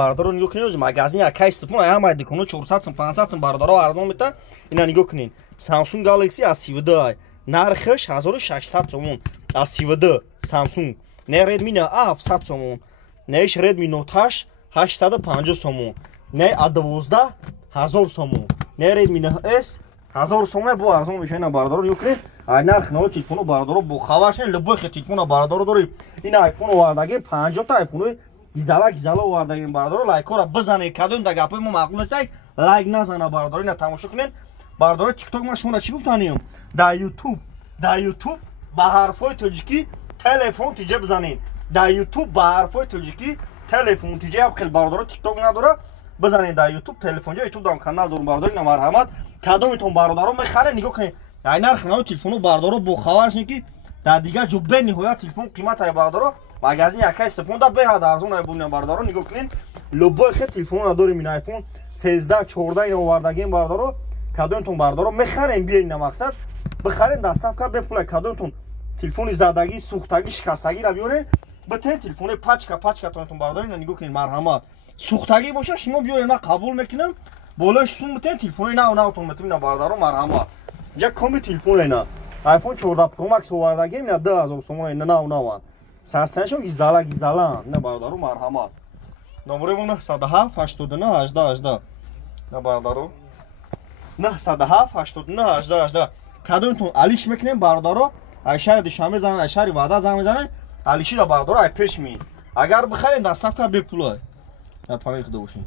бардору нигоҳ кунед. Магазин якай сипун ҳамаи дуконо 400 сум 500 сум бардоро арзон мета. Ина нигоҳ кунед. Samsung Galaxy A32 нархаш 1600 сомон. A32 Samsung. Не Redmi 700 сомон. Не Redmi Note 8 850 сомон. Не A12 1000 сомон. Не Redmi S 1000 сомон бо арзон мешавад. Ина бардоро нигоҳ кунед. Ай нарх но телефону бардоро бо хабарш любой хел телефона бардоро дорем. Ина iPhone овардаги 50 та iPhone гизала овардаги бардоро лайкора бизанед. Кадом да гапи мо мақбул нест. Лайк назана бардоро ина тамошо кунед. Бардоро TikTok ма шумо чӣ гуфтанем? Да YouTube ба ҳарфои тоҷикӣ телефон тиҷа бизанед. Да YouTube ба ҳарфои тоҷикӣ телефон тиҷа ям хел бардоро TikTok надора. Бизанед да YouTube телефонҷа YouTube дам канал дорум бардоро ина марҳамат. Кадомитон бародаро мехаре нигоҳ кунед. Ай нарх нави телефону бардоро бо хабарш не ки дар дига ҷо бениҳоят телефон қиматаи бардоро магазин якай сипунда беҳад арзонаи буни бардоро нигоҳ кунед. Любой хел телефона дорем ин iPhone 13 14 ин овардагим бардоро кадомитон бардоро мехарем биёед ина мақсад бихарен доставка бепулай кадомитон телефони задаги сӯхтаги шикастагиро биёред битен телефони пачкатонитон бардоро ина нигоҳ кунед марҳамат сӯхтагӣ боша шумо биёред ман қабул мекунам болои сум битен телефони навтон метавонед ина бардоро марҳамат я коми телефон ина iPhone 14 Pro Max овардагим ина 2000 сомон ина нав сарстанашо гизала ина бардоро марҳамат номеремон 907 89 18 18 ина бардоро 907 89 18 18 кадомитон алиш мекунем бардоро айшари душанбе занед айшари ваъда занг мезанед алиши да бардоро ай пеш меед агар бихарен доставка бепулай апараи худо бошед.